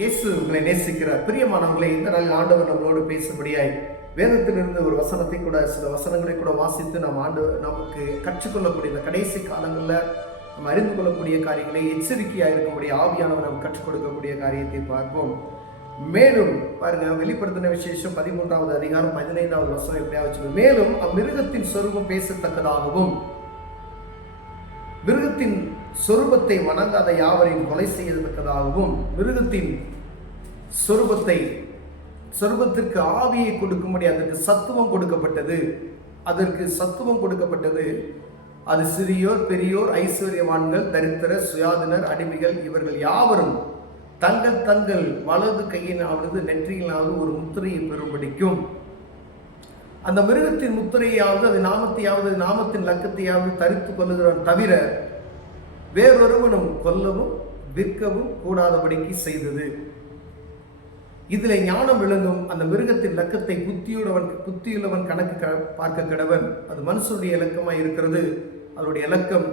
இயேசு உங்களை நேசிக்கிறார். பிரியமானவர்களை, இந்த நாளில் ஆண்டவர் நம்மளோடு பேசும்படியாய் வேதத்திலிருந்து ஒரு வசனத்தை கூட, சில வசனங்களை கூட வாசித்து நமக்கு கற்றுக்கொள்ளக்கூடிய இந்த கடைசி காலங்களில் நம்ம அறிந்து கொள்ளக்கூடிய காரியங்களை எச்சரிக்கையாக இருக்கும்படி ஆவியானவர் நம்ம கற்றுக் கொடுக்கக்கூடிய காரியத்தை பார்ப்போம். மேலும் பாருங்க, வெளிப்படுத்தின விசேஷம் 13வது அதிகாரம் 15வது வசனம் எப்படியா வச்சு, மேலும் அம்மிருகத்தின் சொரூபம் பேசத்தக்கதாகவும் மிருகத்தின் சொரூபத்தை வணங்காத யாவரையும் கொலை செய்யத்தக்கதாகவும் மிருகத்தின் சொரூபத்திற்கு ஆவியை கொடுக்கும்படி அதற்கு சத்துவம் கொடுக்கப்பட்டது. அது சிறியோர் பெரியோர், ஐஸ்வர்யவான்கள், தரித்திரர், சுயாதீனர், அடிமைகள், இவர்கள் யாவரும் தங்கள் வலது கையினாவது நெற்றியினாவது ஒரு முத்திரையை பெறும்படிக்கும் அந்த மிருகத்தின் முத்திரையாவது அது நாமத்தையாவது நாமத்தின் லக்கத்தையாவது தரித்து கொள்ளுகிறான் தவிர வேறொருவனும் கொல்லவும் விற்கவும் கூடாதபடிக்கு செய்தது. இதில் ஞானம் விளங்கும். அந்த மிருகத்தின் லக்கத்தை புத்தியுள்ளவன் கணக்கு பார்க்க கடவன். அது மனுஷனுடைய இலக்கமாக இருக்கிறது. அதனுடைய இலக்கம்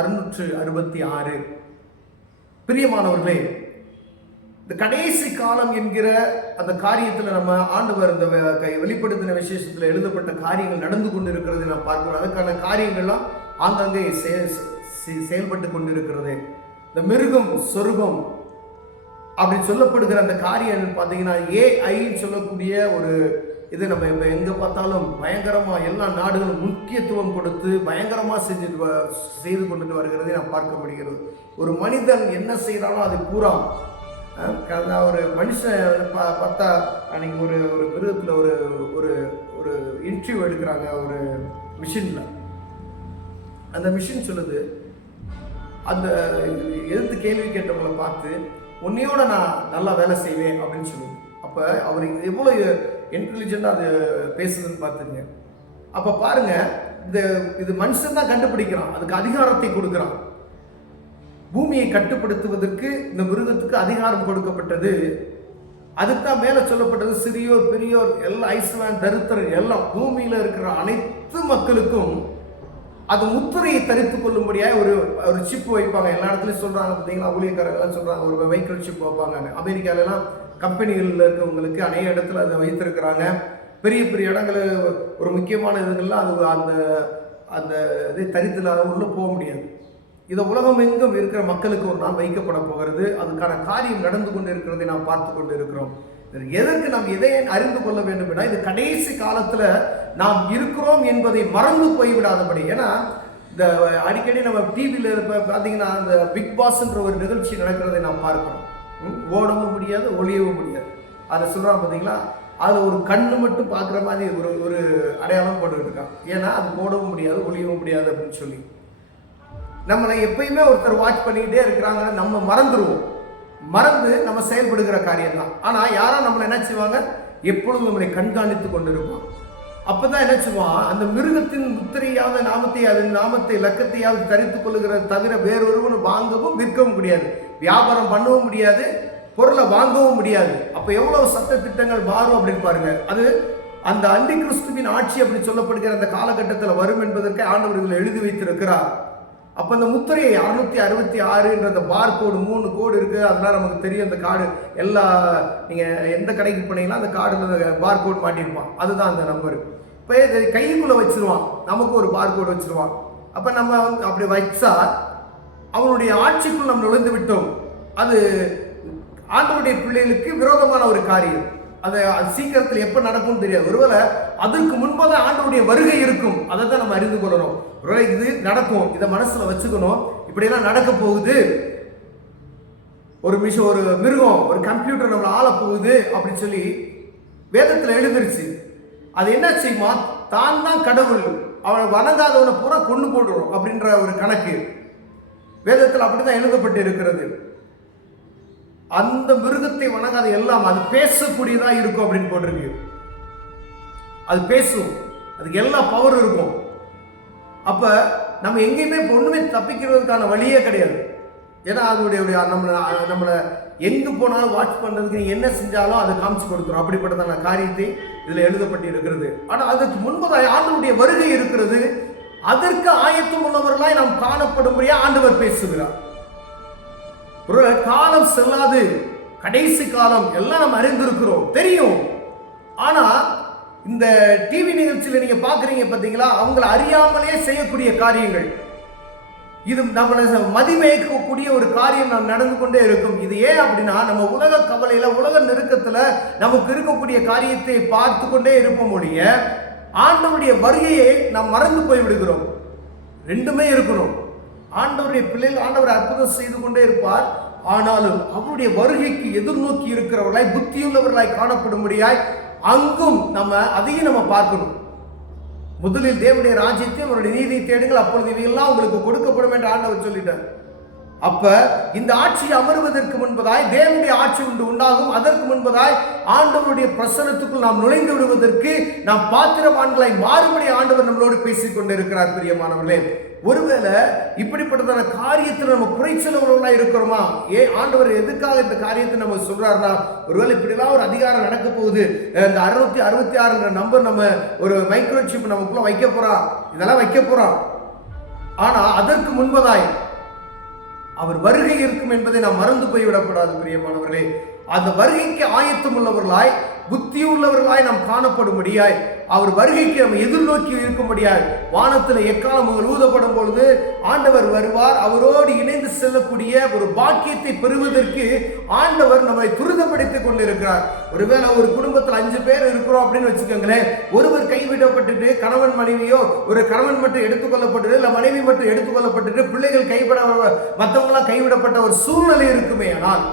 666. பிரியமானவர்களே, இந்த கடைசி காலம் என்கிற அந்த காரியத்தில் நம்ம ஆண்டவர் இந்த வெளிப்படுத்தின விசேஷத்தில் எழுதப்பட்ட காரியங்கள் நடந்து கொண்டு இருக்கிறது நாம் பார்க்கிறோம். அதுக்கான காரியங்கள்லாம் ஆங்காங்கே செயல்பட்டு கொண்டிருக்கிறது. இந்த மிருகம் சொரூபம் அப்படி சொல்லப்படுகிற அந்த காரியம் பார்த்தீங்கன்னா ஏஐன்னு சொல்லக்கூடிய ஒரு இது நம்ம இப்போ எங்கே பார்த்தாலும் பயங்கரமாக எல்லா நாடுகளும் முக்கியத்துவம் கொடுத்து பயங்கரமாக செய்து கொண்டுட்டு வருகிறதை நாம் பார்க்க முடிகிறது. ஒரு மனிதன் என்ன செய்கிறாலும் அது பூரா ஒரு மனுஷன் பார்த்தா அன்னைக்கு ஒரு மிருகத்தில் ஒரு ஒரு இன்டர்வியூ எடுக்கிறாங்க ஒரு மிஷினில். அந்த மிஷின் சொல்லுது, அந்த எதிர்த்து கேள்வி கேட்டவங்களை பார்த்து உன்னையோட நான் நல்லா வேலை செய்வேன் அப்படின்னு சொல்லுது. அப்போ அவர் எவ்வளோ இன்டெலிஜென்ட்டாக அது பேசுதுன்னு பார்த்துங்க. அப்போ பாருங்க, இது மனுஷன் தான் கண்டுபிடிக்கிறான், அதுக்கு அதிகாரத்தை கொடுக்குறான். பூமியை கட்டுப்படுத்துவதற்கு இந்த மிருகத்துக்கு அதிகாரம் கொடுக்கப்பட்டது. அதுதான் மேலே சொல்லப்பட்டது. சிறியோர் பெரியோர் எல்லாம், ஐஸ்வர்யவான் தரித்திரர் எல்லாம், பூமியில் இருக்கிற அனைத்து மக்களுக்கும் அது முத்திரையை தரித்து கொள்ளும்படியாக ஒரு சிப்பு வைப்பாங்க. எல்லா இடத்துலையும் சொல்கிறாங்க பார்த்தீங்களா, ஊழியக்காரங்களாம் சொல்கிறாங்க ஒரு வெஹிக்கிள் சிப் வைப்பாங்க. அமெரிக்காவிலலாம் கம்பெனிகளில் இருக்கவங்களுக்கு அநேக இடத்துல அதை வைத்திருக்கிறாங்க. பெரிய பெரிய இடங்கள், ஒரு முக்கியமான இதுகள்லாம் அது அந்த இதை தரித்தில் உள்ளே போக முடியாது. இதை உலகம் எங்கும் இருக்கிற மக்களுக்கு ஒரு நாள் வைக்கப்பட போகிறது. அதுக்கான காரியம் நடந்து கொண்டு இருக்கிறதை நாம் பார்த்து கொண்டு இருக்கிறோம். எதற்கு நாம் எதை அறிந்து கொள்ள வேண்டும் என்றால், இது கடைசி காலத்தில் நாம் இருக்கிறோம் என்பதை மறந்து போய்விடாதபடி. ஏன்னா இந்த அடிக்கடி நம்ம டிவியில் பார்த்தீங்கன்னா அந்த பிக் பாஸ்ன்ற ஒரு நிகழ்ச்சி நடக்கிறதை நாம் பார்க்கிறோம். ஓடவும் முடியாது, ஒளியவும் முடியாது. அதை சொல்கிறான் பார்த்தீங்களா, அதில் ஒரு கண்ணு மட்டும் பார்க்குற மாதிரி ஒரு அடையாளம் போட்டுக்கிட்டு இருக்கான். ஏன்னா அது ஓடவும் முடியாது, ஒளியவும் முடியாது அப்படின்னு சொல்லி நம்மளை எப்பயுமே ஒருத்தர் வாட்ச் பண்ணிக்கிட்டே இருக்கிறாங்க. நம்ம மறந்து நம்ம செயல்படுகிற காரியம் தான். ஆனால் யாரா நம்மளை என்ன செய்வாங்க, எப்பொழுதும் நம்மளை கண்காணித்து கொண்டு இருப்போம். அப்போதான் என்ன செய்வான், அந்த மிருகத்தின் முத்திரையாவது நாமத்தை லக்கத்தையாவது தரித்து கொள்ளுகிறது தவிர வேறொருவனு வாங்கவும் விற்கவும் முடியாது, வியாபாரம் பண்ணவும் முடியாது, பொருளை வாங்கவும் முடியாது. அப்போ எவ்வளவு சட்ட திட்டங்கள் மாறும் அப்படின்னு பாருங்க. அது அந்த அந்தி கிறிஸ்துவின் ஆட்சி அப்படி சொல்லப்படுகிற அந்த காலகட்டத்தில் வரும் என்பதற்கு ஆண்டவர்கள் எழுதி வைத்திருக்கிறார். அப்போ அந்த முத்திரையை 666 அந்த பார் கோடு 3 கோடு இருக்குது. அதெல்லாம் நமக்கு தெரியும். அந்த கார்டு எல்லா நீங்கள் எந்த கடைக்கு போனீங்கன்னா அந்த கார்டில் பார் கோட் மாட்டியிருப்பான். அதுதான் அந்த நம்பரு. இப்போ கைக்குள்ளே வச்சுருவான், நமக்கு ஒரு பார் கோடு வச்சுருவான். அப்போ நம்ம அப்படி வச்சா அவனுடைய ஆட்சிக்குள் நம்ம நுழைந்து விட்டோம். அது ஆண்டவருடைய பிள்ளைகளுக்கு விரோதமான ஒரு காரியம். அது சீக்கிரத்தில் எப்போ நடக்கும்னு தெரியாது. ஒருவேளை அதற்கு முன்பாக ஆண்டவருடைய வருகை இருக்கும். அதை தான் நம்ம அறிந்து கொள்ளணும். ஒருவேளை இது நடக்கும், இதை மனசில் வச்சுக்கணும். இப்படியெல்லாம் நடக்க போகுது, ஒரு மிருகம் ஒரு கம்ப்யூட்டர் நம்மளை ஆள போகுது அப்படின்னு சொல்லி வேதத்தில் எழுதிருச்சு. அது என்ன செய்யுமா, தான் கடவுள், அவனை வணங்காதவனை பூரா கொண்டு போடுறோம் அப்படின்ற ஒரு கணக்கு வேதத்தில் அப்படிதான் எழுதப்பட்டு இருக்கிறது. அந்த மிருகத்தை வணங்காத எல்லாம் அது பேசக்கூடியதா இருக்கும் அப்படின்னு போட்டிருக்கு. அது பேசும், அதுக்கு எல்லா பவர் இருக்கும். அப்ப நம்ம எங்கேயுமே ஒண்ணுமே தப்பிக்கிறதுக்கான வழியே கிடையாது. ஏன்னா அதனுடைய நம்மளை எங்கு போனாலும் வாட்ச் பண்றதுக்கு என்ன செஞ்சாலும் அதை காமிச்சு கொடுத்துரும். அப்படிப்பட்டதான காரியத்தை இதுல எழுதப்பட்டு இருக்கிறது. ஆனா அதுக்கு முன்பதாக ஆண்டவருடைய வருகை இருக்கிறது. அதற்கு ஆயத்தம் உள்ளவர்களாய் நாம் காணப்படும்படியா ஆண்டவர் பேசுகிறார். ஒரு காலம் செல்லாது, கடைசி காலம் எல்லாம் நம்ம அறிந்திருக்கிறோம், தெரியும். ஆனா இந்த டிவி நிகழ்ச்சியில நீங்க பாக்குறீங்க பாத்தீங்களா, அவங்களை அறியாமலே செய்யக்கூடிய காரியங்கள், இது நம்மளை மதிமயக்கக்கூடிய ஒரு காரியம் நாம் நடந்து கொண்டே இருக்கும். இது ஏன் அப்படின்னா, நம்ம உலக கவலையில, உலக நெருக்கத்துல நமக்கு இருக்கக்கூடிய காரியத்தை பார்த்து கொண்டே இருப்போம் ஒழிய ஆண்டவருடைய வருகையை நாம் மறந்து போய் விடுகிறோம். ரெண்டுமே இருக்கணும். ஆண்டவருடைய பிள்ளைகள் ஆண்டவர் அற்புதம் செய்து கொண்டே இருப்பார். ஆனாலும் அவருடைய வருகைக்கு எதிர்நோக்கி இருக்கிறவர்களாய், புத்தியுள்ளவர்களாய் காணப்படும்படியாய் அங்கும் அதையும் நம்ம பார்க்கணும். முதலில் தேவனுடைய ராஜ்யத்தையும் அவருடைய நீதியை தேடுங்கள், அப்பொழுது இவையெல்லாம் உங்களுக்கு கொடுக்கப்படும் என்று ஆண்டவர் சொல்லிட்டார். அப்ப இந்த ஆட்சி அமர்வதற்கு முன்பதாய் தேவனுடைய ஆட்சி உண்டாகும். அதற்கு முன்பதாய் ஆண்டவருடைய பிரசன்னத்துக்குள் நாம் நுழைந்து விடுவதற்கு நாம் பாத்திரவான்களை மாறுபடி ஆண்டவர் நம்மளோடு பேசிக் கொண்டிருக்கிறார். பிரியமானவர்களே, ஒருவேளை இப்படிப்பட்டதான காரியத்தில் நம்ம குறைச்சலவர்களா இருக்கிறோமா? ஆண்டவர் எதுக்காக இந்த காரியத்தை நம்ம சொல்றாருன்னா, ஒருவேளை இப்படிலாம் ஒரு அதிகாரம் நடக்க போகுது, இந்த 666 நம்பர் நம்ம ஒரு மைக்ரோசிப் நமக்குள்ள வைக்க போறோம், இதெல்லாம் வைக்க போறோம். ஆனா அதற்கு முன்பதாய் அவர் வருகை இருக்கும் என்பதை நாம் மறந்து போய்விடக்கூடாது. பிரியமானவர்களே, அந்த வருகைக்கு ஆயத்தம் உள்ளவர்களாய், புத்தி உள்ளவர்களாய் நாம் காணப்படும்படியாய், அவர் வருகைக்கு நம்ம எதிர்நோக்கி இருக்கும்படியாய், வானத்தில் எக்காலங்கள் ஊதப்படும் பொழுது ஆண்டவர் வருவார். அவரோடு இணைந்து செல்லக்கூடிய ஒரு பாக்கியத்தை பெறுவதற்கு ஆண்டவர் நம்மை துரிதப்படுத்திக் கொண்டிருக்கிறார். ஒருவேளை ஒரு குடும்பத்தில் 5 பேர் இருக்கிறோம் அப்படின்னு வச்சுக்கோங்களேன், ஒருவர் கைவிடப்பட்டுட்டு, கணவன் மனைவியோ, ஒரு கணவன் மட்டும் எடுத்துக்கொள்ளப்பட்டு, இல்லை மனைவி மட்டும் எடுத்துக்கொள்ளப்பட்டு, பிள்ளைகள் மற்றவங்களாம் கைவிடப்பட்ட ஒரு சூழ்நிலை இருக்குமே. ஆனால்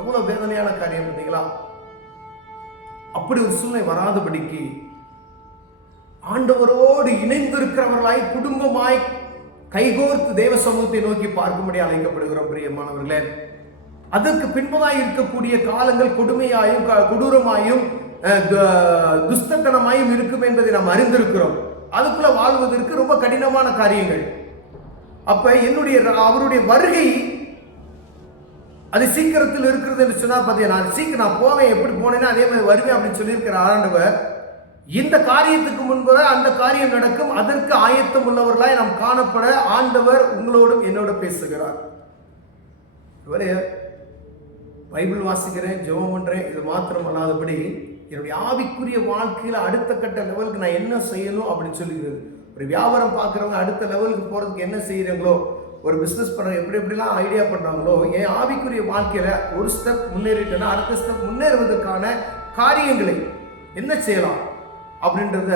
எவ்வளவு வேதனையான காரியம் பார்த்தீங்களா? அப்படி ஒரு சூழ்நிலை வராதபடிக்கு ஆண்டவரோடு இணைந்திருக்கிறவர்களாய், குடும்பமாய் கைகோர்த்து தேவ சமூகத்தை நோக்கி பார்க்கும்படி அழைக்கப்படுகிறோம். பிரியமானவர்களே, அதற்கு பின்பதாய் இருக்கக்கூடிய காலங்கள் கொடுமையாயும் கொடூரமாயும் துஷ்டத்தனமாயும் இருக்கும் என்பதை நாம் அறிந்திருக்கிறோம். அதுக்குள்ள வாழ்வதற்கு ரொம்ப கடினமான காரியங்கள். அப்ப அவருடைய வருகை அது சீக்கிரத்தில் இருக்கிறது என்று சொன்னா பார்த்தீங்கன்னா, நான் போவேன், எப்படி போனேன்னா அதே மாதிரி வருவேன் அப்படின்னு சொல்லியிருக்கிற ஆண்டவர், இந்த காரியத்துக்கு முன்பு அந்த காரியம் நடக்கும், அதற்கு ஆயத்தம் உள்ளவர்களாய் நாம் காணப்பட ஆண்டவர் உங்களோடும் என்னோட பேசுகிறார். பைபிள் வாசிக்கிறேன், ஜெபம் பண்றேன், இது மாத்திரம் அல்லாதபடி என்னுடைய ஆவிக்குரிய வாழ்க்கையில அடுத்த கட்ட லெவலுக்கு நான் என்ன செய்யணும் அப்படின்னு சொல்லுகிறது. ஒரு வியாபாரம் பார்க்குறவங்க அடுத்த லெவலுக்கு போறதுக்கு என்ன செய்யறீங்களோ, ஒரு பிஸ்னஸ் பண்ண எப்படிலாம் ஐடியா பண்ணுறாங்களோ, என் ஆவிக்குரிய வாழ்க்கையில ஒரு ஸ்டெப் முன்னேறிட்டேன்னா அடுத்த ஸ்டெப் முன்னேறுவதற்கான காரியங்களை என்ன செய்யலாம் அப்படின்றத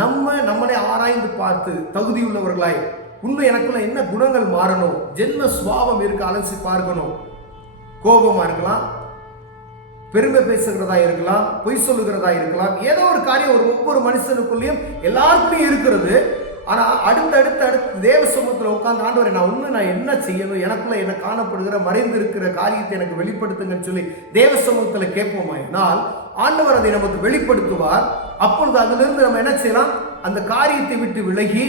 நம்மளே ஆராய்ந்து பார்த்து தகுதியுள்ளவர்களாய், உண்மை எனக்குள்ள என்ன குணங்கள் மாறணும், ஜென்ம சுபாவம் இருக்கு அலசி பார்க்கணும். கோபமா இருக்கலாம், பெருமை பேசுகிறதா இருக்கலாம், பொய் சொல்லுகிறதா இருக்கலாம், ஏதோ ஒரு காரியம் ஒவ்வொரு மனுஷனுக்குள்ளேயும் எல்லாருக்குள்ளேயும் இருக்கிறது. ஆனா அடுத்து தேவ சமூகத்தில் உட்கார்ந்து ஆண்டவரை நான் என்ன செய்யணும், எனக்குள்ள என்ன காணப்படுகிற மறைந்து இருக்கிற காரியத்தை எனக்கு வெளிப்படுத்துங்கன்னு சொல்லி தேவ சமூகத்தில் கேட்போமாயினால் ஆண்டவர் அதை நமக்கு வெளிப்படுத்துவார். அப்பொழுது அதிலிருந்து நம்ம என்ன செய்யலாம், அந்த காரியத்தை விட்டு விலகி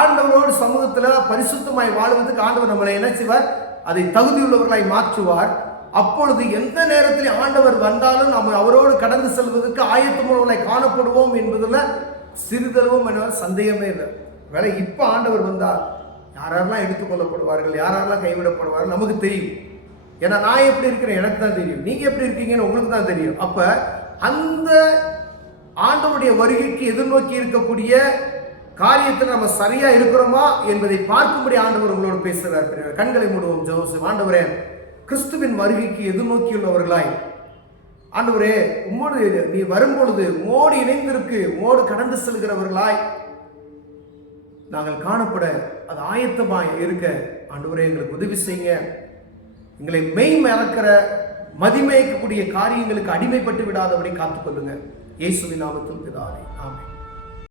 ஆண்டவரோடு சமூகத்தில் பரிசுத்தமாய் வாழ்வதற்கு ஆண்டவர் நம்மளை என்ன செய்வார், அதை தகுதியுள்ளவர்களாய் மாற்றுவார். அப்பொழுது எந்த நேரத்தில் ஆண்டவர் வந்தாலும் நம்ம அவரோடு கடந்து செல்வதற்கு ஆயத்தமுள்ளவர்களாய் காணப்படுவோம் என்பதுல சிறிதளவும் என்ன சந்தேகமே இல்லை. வேலை இப்ப ஆண்டவர் வந்தால் யாரெல்லாம் எடுத்துக்கொள்ளப்படுவார்கள், யாரெல்லாம் கைவிடப்படுவார்கள் நமக்கு தெரியும். ஏன்னா நான் எப்படி இருக்கிறேன் எனக்கு தான் தெரியும், நீங்க எப்படி இருக்கீங்கன்னு உங்களுக்கு தான் தெரியும். அப்ப அந்த ஆண்டவருடைய வருகைக்கு எதிர்நோக்கி இருக்கக்கூடிய காரியத்தில் நம்ம சரியா இருக்கிறோமா என்பதை பார்க்கும்படி ஆண்டவர் உங்களோடு பேசுகிறார். கண்களை மூடுவோம், ஜெபம். ஆண்டவரே, கிறிஸ்துவின் வருகைக்கு எதிர்நோக்கியுள்ளவர்களாய் ஆண்டவரே, உம்மோடு நீ வரும்பொழுது உம்மோடு இணைந்திருக்கு, உம்மோடு கடந்து செல்கிறவர்களாய் நாங்கள் காணப்பட அது ஆயத்தமாய் இருக்க ஆண்டவரே எங்களுக்கு உதவி செய்யுங்க. எங்களை மெய் மறக்கிற மதிமயக்கக்கூடிய காரியங்களுக்கு அடிமைப்பட்டு விடாதபடி காத்துக்கொள்ளுங்க. இயேசுவின் நாமத்தில் பிதாவே, ஆமென்.